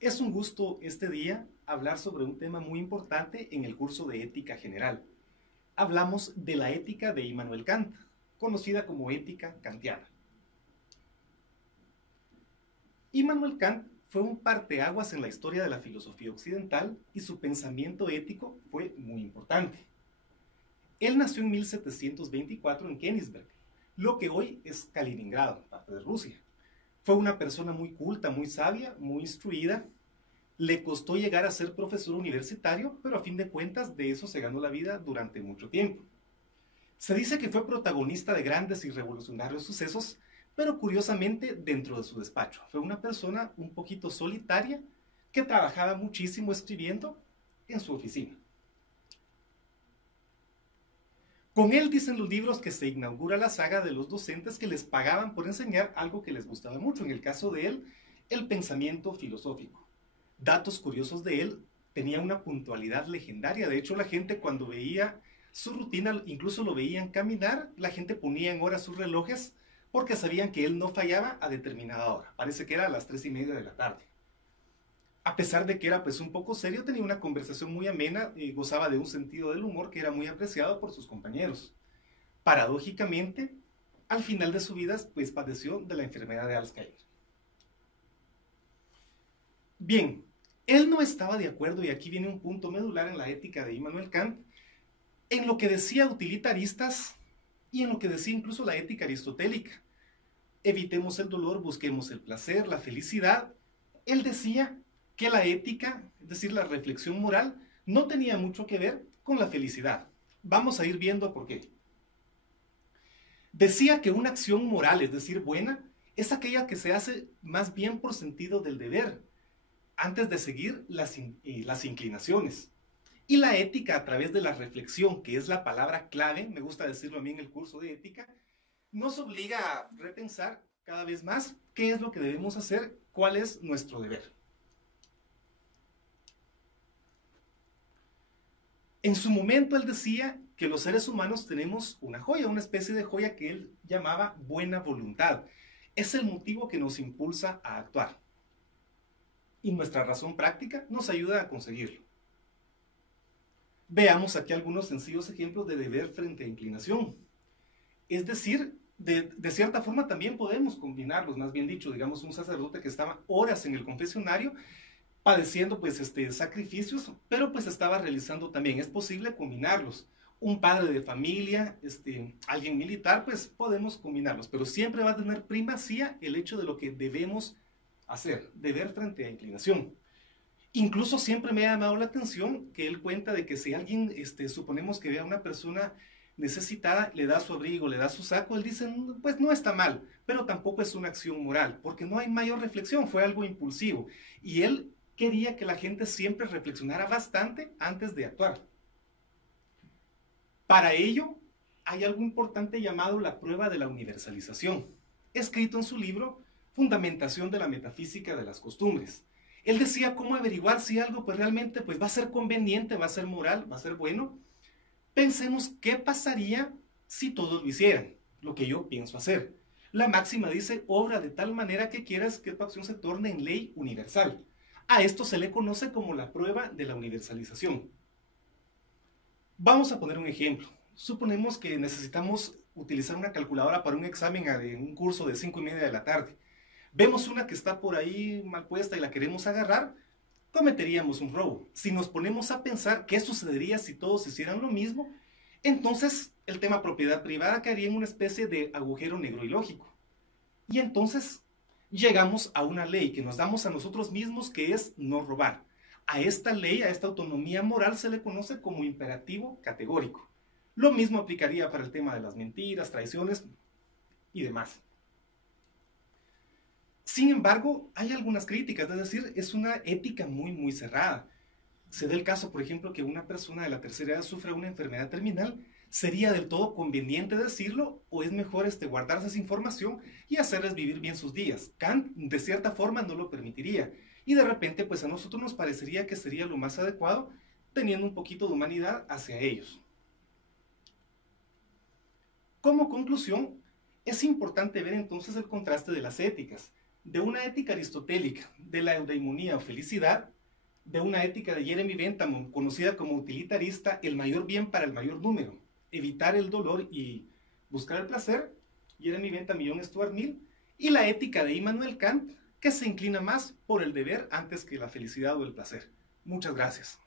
Es un gusto este día hablar sobre un tema muy importante en el curso de Ética General. Hablamos de la ética de Immanuel Kant, conocida como ética kantiana. Immanuel Kant fue un parteaguas en la historia de la filosofía occidental y su pensamiento ético fue muy importante. Él nació en 1724 en Königsberg, lo que hoy es Kaliningrado, parte de Rusia. Fue una persona muy culta, muy sabia, muy instruida. Le costó llegar a ser profesor universitario, pero a fin de cuentas de eso se ganó la vida durante mucho tiempo. Se dice que fue protagonista de grandes y revolucionarios sucesos, pero curiosamente dentro de su despacho. Fue una persona un poquito solitaria que trabajaba muchísimo escribiendo en su oficina. Con él dicen los libros que se inaugura la saga de los docentes que les pagaban por enseñar algo que les gustaba mucho. En el caso de él, el pensamiento filosófico. Datos curiosos de él, tenía una puntualidad legendaria. De hecho, la gente cuando veía su rutina, incluso lo veían caminar, la gente ponía en hora sus relojes porque sabían que él no fallaba a determinada hora. Parece que era a las 3:30 de la tarde. A pesar de que era pues un poco serio, tenía una conversación muy amena y gozaba de un sentido del humor que era muy apreciado por sus compañeros. Paradójicamente, al final de su vida, pues padeció de la enfermedad de Alzheimer. Bien, él no estaba de acuerdo, y aquí viene un punto medular en la ética de Immanuel Kant, en lo que decía utilitaristas y en lo que decía incluso la ética aristotélica. Evitemos el dolor, busquemos el placer, la felicidad. Él decía que la ética, es decir, la reflexión moral, no tenía mucho que ver con la felicidad. Vamos a ir viendo por qué. Decía que una acción moral, es decir, buena, es aquella que se hace más bien por sentido del deber, antes de seguir las inclinaciones. Y la ética a través de la reflexión, que es la palabra clave, me gusta decirlo a mí en el curso de ética, nos obliga a repensar cada vez más qué es lo que debemos hacer, cuál es nuestro deber. En su momento él decía que los seres humanos tenemos una joya, una especie de joya que él llamaba buena voluntad. Es el motivo que nos impulsa a actuar. Y nuestra razón práctica nos ayuda a conseguirlo. Veamos aquí algunos sencillos ejemplos de deber frente a inclinación. Es decir, de cierta forma también podemos combinarlos, más bien dicho, digamos un sacerdote que estaba horas en el confesionario padeciendo pues sacrificios, pero pues estaba realizando también, es posible combinarlos. Un padre de familia, alguien militar, pues podemos combinarlos, pero siempre va a tener primacía el hecho de lo que debemos hacer, deber frente a inclinación. Incluso siempre me ha llamado la atención que él cuenta de que si alguien, suponemos que ve a una persona necesitada, le da su abrigo, le da su saco, él dice, pues no está mal, pero tampoco es una acción moral, porque no hay mayor reflexión, fue algo impulsivo. Y él quería que la gente siempre reflexionara bastante antes de actuar. Para ello, hay algo importante llamado la prueba de la universalización, escrito en su libro Fundamentación de la Metafísica de las Costumbres. Él decía cómo averiguar si algo pues realmente pues va a ser conveniente, va a ser moral, va a ser bueno. Pensemos qué pasaría si todos lo hicieran, lo que yo pienso hacer. La máxima dice, obra de tal manera que quieras que tu acción se torne en ley universal. A esto se le conoce como la prueba de la universalización. Vamos a poner un ejemplo. Suponemos que necesitamos utilizar una calculadora para un examen de un curso de 5:30 de la tarde. Vemos una que está por ahí mal puesta y la queremos agarrar, cometeríamos un robo. Si nos ponemos a pensar qué sucedería si todos hicieran lo mismo, entonces el tema propiedad privada caería en una especie de agujero negro ilógico. Y entonces llegamos a una ley que nos damos a nosotros mismos, que es no robar. A esta ley, a esta autonomía moral, se le conoce como imperativo categórico. Lo mismo aplicaría para el tema de las mentiras, traiciones y demás. Sin embargo, hay algunas críticas, es decir, es una ética muy cerrada. Se da el caso, por ejemplo, que una persona de la tercera edad sufra una enfermedad terminal. ¿Sería del todo conveniente decirlo o es mejor guardarse esa información y hacerles vivir bien sus días? Kant, de cierta forma, no lo permitiría. Y de repente, pues a nosotros nos parecería que sería lo más adecuado, teniendo un poquito de humanidad hacia ellos. Como conclusión, es importante ver entonces el contraste de las éticas. de una ética aristotélica de la eudaimonía o felicidad, de una ética de Jeremy Bentham, conocida como utilitarista, el mayor bien para el mayor número, evitar el dolor y buscar el placer, Jeremy Bentham y John Stuart Mill, y la ética de Immanuel Kant, que se inclina más por el deber antes que la felicidad o el placer. Muchas gracias.